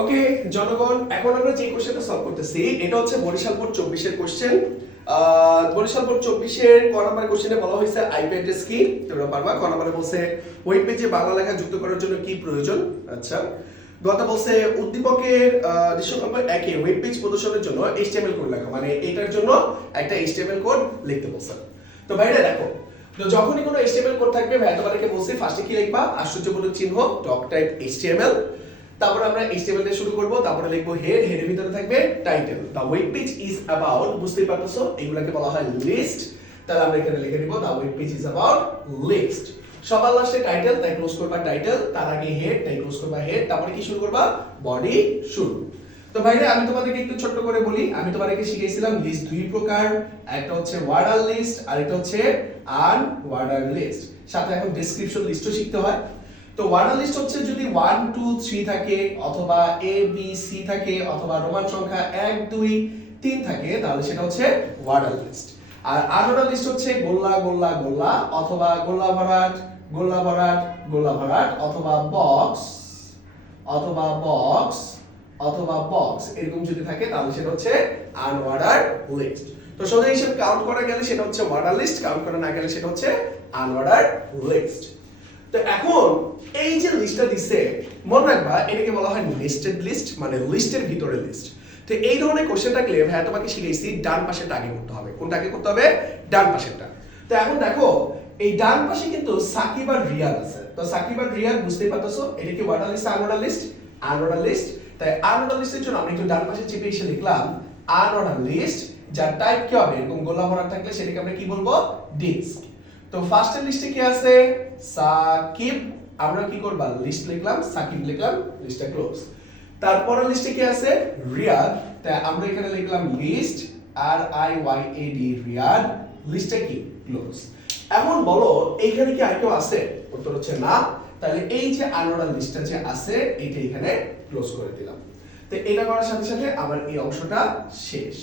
ওকে জনগণ, এখন আমরা যে কোশ্চেনটা সলভ করতেছি এটা হচ্ছে বরিশাল বোর্ড 24 এর কোশ্চেন। বরিশাল বোর্ড 24 এর ক নম্বর কোশ্চেনে বলা হয়েছে আইপি অ্যাড্রেস কি, তোমরা পারবা। ক নম্বরে বলছে ওয়েব পেজে বাংলা লেখা যুক্ত করার জন্য কি প্রয়োজন। আচ্ছা, গত বলছে উদ্দীপকের দৃশ্য নম্বর 1 এ ওয়েব পেজ প্রদর্শনের জন্য HTML কোড লেখা, মানে এটার জন্য একটা HTML কোড লিখতে বলছে। তো ভাইরা দেখো, তো যখনই কোনো HTML কোড থাকবে ভাই তোমাদেরকে বলছি ফার্স্টে কি লিখবা, আশ্চর্যবোধক চিহ্ন ডক টাইপ HTML, তারপর আমরা HTML দিয়ে শুরু করব, তারপরে লিখব হেড, হেডের ভিতরে থাকবে title. The web page is about, বুঝতেই পারতেছো এগুলাকে বলা হয় লিস্ট। তাহলে আমরা এখানে লিখে দিব the web page is about list. সবার লাস্টে টাইটেল, তাই ক্লোজ করবা টাইটেল, তার আগে হেড, তাই ক্লোজ করবা হেড, তারপরে কি শুরু করবা, বডি শুরু। তো ভাইরা আমি তোমাদেরকে একটু ছোট্ট করে বলি, আমি তোমাদেরকে শিখিয়েছিলাম লিস্ট দুই প্রকার, একটা হচ্ছে ওয়ার্ডার লিস্ট আর একটা হচ্ছে আনওয়ার্ডার লিস্ট। সাথে এখন ডেসক্রিপশন লিস্টও শিখতে হয়। তো ওয়ার্ডার লিস্ট হচ্ছে যদি 1 2 3 থাকে, অথবা এ বি সি থাকে, অথবা রোমান সংখ্যা 1 2 3 থাকে, তাহলে সেটা হচ্ছে ওয়ার্ডার লিস্ট। আর আনঅর্ডার লিস্ট হচ্ছে গোল্লা গোল্লা গোল্লা, অথবা গোল্লা ভরাট গোল্লা ভরাট গোল্লা ভরাট, অথবা বক্স অথবা বক্স অথবা বক্স, এরকম যদি থাকে তাহলে সেটা হচ্ছে আনঅর্ডার লিস্ট। তো সোজা হিসেবে কাউন্ট করা গেলে সেটা হচ্ছে ওয়ার্ডার লিস্ট, কাউন্ট করা না গেলে সেটা হচ্ছে আনঅর্ডার লিস্ট। তো এখন এই যে লিস্টটা দিছে, মনে রাখবা এটাকে বলা হয় নেস্টেড লিস্ট, মানে লিস্টের ভিতরে লিস্ট। তো এই ধরনের কোশ্চেন থাকলে ভাই তোমাকে শিখাইছি ডান পাশেরটা আগে করতে হবে। কোনটা আগে করতে হবে? ডান পাশেরটা। তো এখন দেখো এই ডান পাশে কিন্তু সাকিব আর রিয়াদ আছে। তো সাকিব আর রিয়াদ বুঝতেই পারতেছো এটা কি order list unordered list? Unordered list. তাই আনঅর্ডার লিস্টের জন্য আমরা একটু ডান পাশে চেপে এসে লিখলাম আনঅর্ডার লিস্ট, যার টাইপ কি হবে, এরকম গোলা ভরা থাকলে সেটাকে আমরা কি বলবো, ডিস্ক। তো ফার্স্টের লিস্টে কি আছে, সাকিব, আমরা কি করবা, লিস্ট লিখলাম, সাকিব লিখলাম, লিস্টটা ক্লোজ। তারপরের লিস্টে কি আছে, রিয়াদ, তাই আমরা এখানে লিখলাম list R I Y A D Riyad, লিস্টটা কি ক্লোজ। এখন বলো এইখানে কি আর কেউ আছে? উত্তর হচ্ছে না। তাহলে এই যে আনঅর্ডার লিস্টটা যে আছে এটা এখানে ক্লোজ করে দিলাম। তো এটা করার সাথে সাথে আমার এই অংশটা শেষ।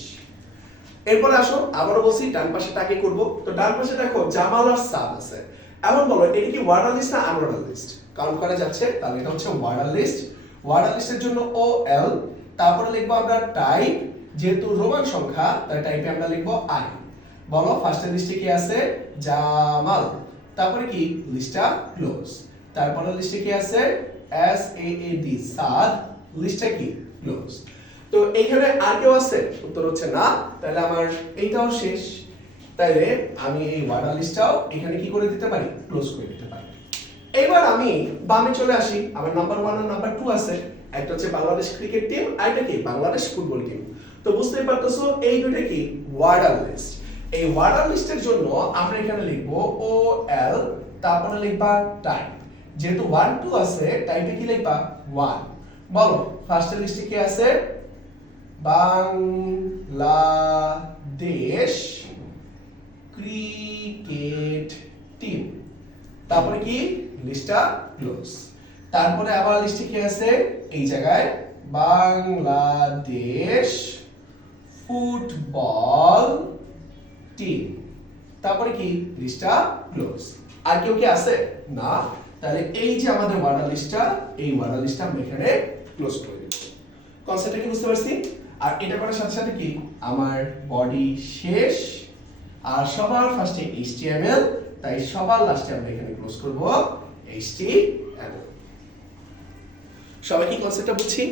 এরপরে আসো আবারও বলছি ডান পাশেটা আগে করব। তো ডান পাশে দেখো জামাল আর সাদ আছে। এখন বলো এটা কি ওয়ার্ডার লিস্ট না আনঅর্ডার লিস্ট? কাউন্ট করা যাচ্ছে, তাহলে এটা হচ্ছে ওয়ার্ডার লিস্ট। ওয়ার্ডার লিস্টের জন্য ও এল, তারপরে লিখবো আমরা টাইপ, যেহেতু রোমান সংখ্যা তাই টাইপে আমরা লিখবো আই। বলো ফার্স্টের লিস্টে কি আছে, জামাল, তারপরে কি লিস্টটা ক্লোজ। তারপরে লিস্টে কি আছে, এস এ এ ডি সাদ, লিস্টটা কি ক্লোজ। তো এখানে আর কেউ আছে? উত্তর হচ্ছে না। তাহলে আমার এইটাও শেষ। তাইলে আমি এই ওয়ার্ডার লিস্টটাও এখানে কি করে দিতে পারি, ক্লোজ করে দিতে পারি। এবার আমি বামে চলে আসি, আমার নাম্বার 1 আর নাম্বার 2 আছে। একটা হচ্ছে বাংলাদেশ ক্রিকেট টিম, আর একটা কি বাংলাদেশ ফুটবল টিম। তো বুঝতেই পারতেছো এই দুটো কি ওয়ার্ডার লিস্ট। এই ওয়ার্ডার লিস্টের জন্য আমরা এখানে লিখবো ও এল, তারপরে লিখবা টাইপ, যেহেতু 1 2 আছে টাইপে কি লিখবা 1। বলো ফার্স্টের লিস্টে কি আছে, বাংলাদেশ ক্রিকেট টিম, তারপরে কি লিস্টটা ক্লোজ। তারপরে আবার লিস্টে কি আছে, এই জায়গায় বাংলাদেশ ফুটবল টিম, তারপরে কি লিস্টটা ক্লোজ। আর কেউ কি আছে? না। তাহলে এই যে আমাদের ওয়ার্ডার লিস্টটা, এই ওয়ার্ডার লিস্টটা আমরা এখানে ক্লোজ করে দেব। কনসেপ্টটা কি বুঝতে পারছি? আর এটা করার সাথে সাথে কি আমার বডি শেষ, আর সবার ফার্স্টে HTML, তাই সবার লাস্টে আমরা এখানে ক্লোজ করব HTML। সবাই কি কনসেপ্টটা বুঝছি?